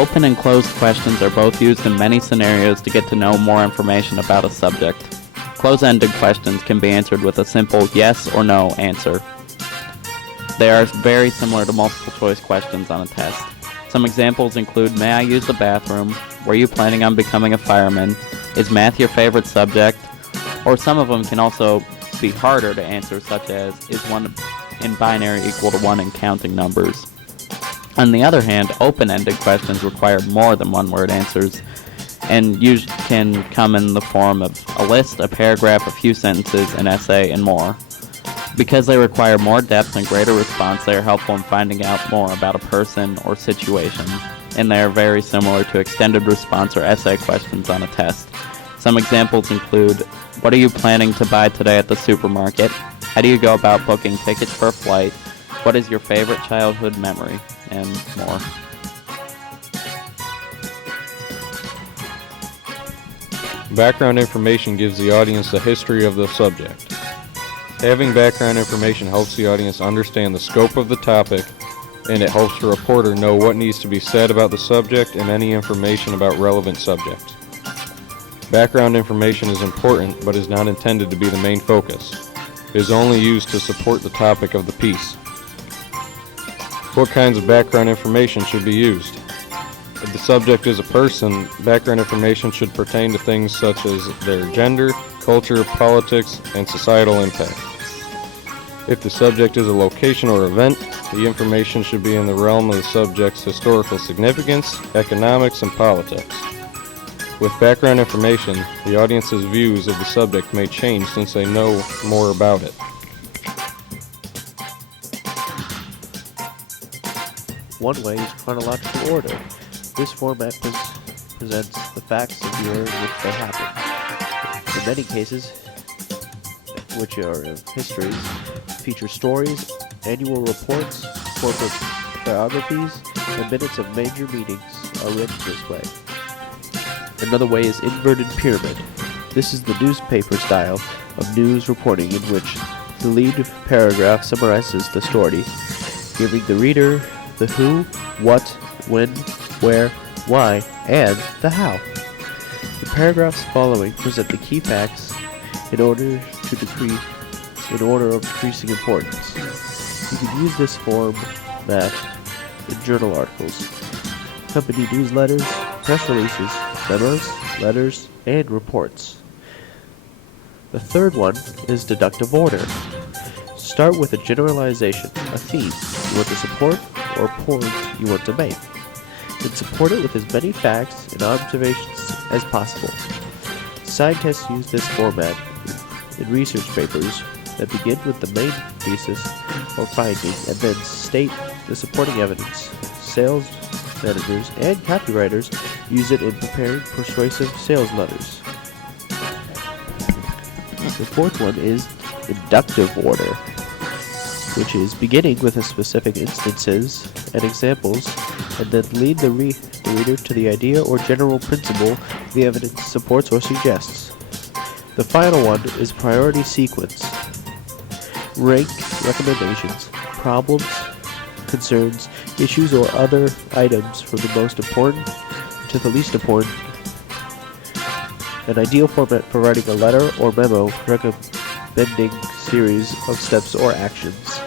Open and closed questions are both used in many scenarios to get to know more information about a subject. Close-ended questions can be answered with a simple yes or no answer. They are very similar to multiple choice questions on a test. Some examples include, may I use the bathroom? Were you planning on becoming a fireman? Is math your favorite subject? Or some of them can also be harder to answer, such as, is 1 in binary equal to 1 in counting numbers? On the other hand, open-ended questions require more than one-word answers, and usually can come in the form of a list, a paragraph, a few sentences, an essay, and more. Because they require more depth and greater response, they are helpful in finding out more about a person or situation, and they are very similar to extended response or essay questions on a test. Some examples include, what are you planning to buy today at the supermarket? How do you go about booking tickets for a flight? What is your favorite childhood memory? And more. Background information gives the audience the history of the subject. Having background information helps the audience understand the scope of the topic, and it helps the reporter know what needs to be said about the subject and any information about relevant subjects. Background information is important, but is not intended to be the main focus. It is only used to support the topic of the piece. What kinds of background information should be used? If the subject is a person, background information should pertain to things such as their gender, culture, politics, and societal impact. If the subject is a location or event, the information should be in the realm of the subject's historical significance, economics, and politics. With background information, the audience's views of the subject may change since they know more about it. One way is chronological order. This format presents the facts of the order in which they happen. In many cases, which are histories, feature stories, annual reports, corporate biographies, and minutes of major meetings are written this way. Another way is inverted pyramid. This is the newspaper style of news reporting in which the lead paragraph summarizes the story, giving the reader the who, what, when, where, why, and the how. The paragraphs following present the key facts in order of decreasing importance. You can use this format in journal articles, company newsletters, press releases, memos, letters, and reports. The third one is deductive order. Start with a generalization, a theme you want to support or point you want to make, and support it with as many facts and observations as possible. Scientists use this format in research papers that begin with the main thesis or finding and then state the supporting evidence. Sales managers and copywriters use it in preparing persuasive sales letters. The fourth one is inductive order, which is beginning with a specific instances and examples, and then lead the reader to the idea or general principle the evidence supports or suggests. The final one is priority sequence. Rank recommendations, problems, concerns, issues, or other items from the most important to the least important. An ideal format for writing a letter or memo recommending series of steps or actions.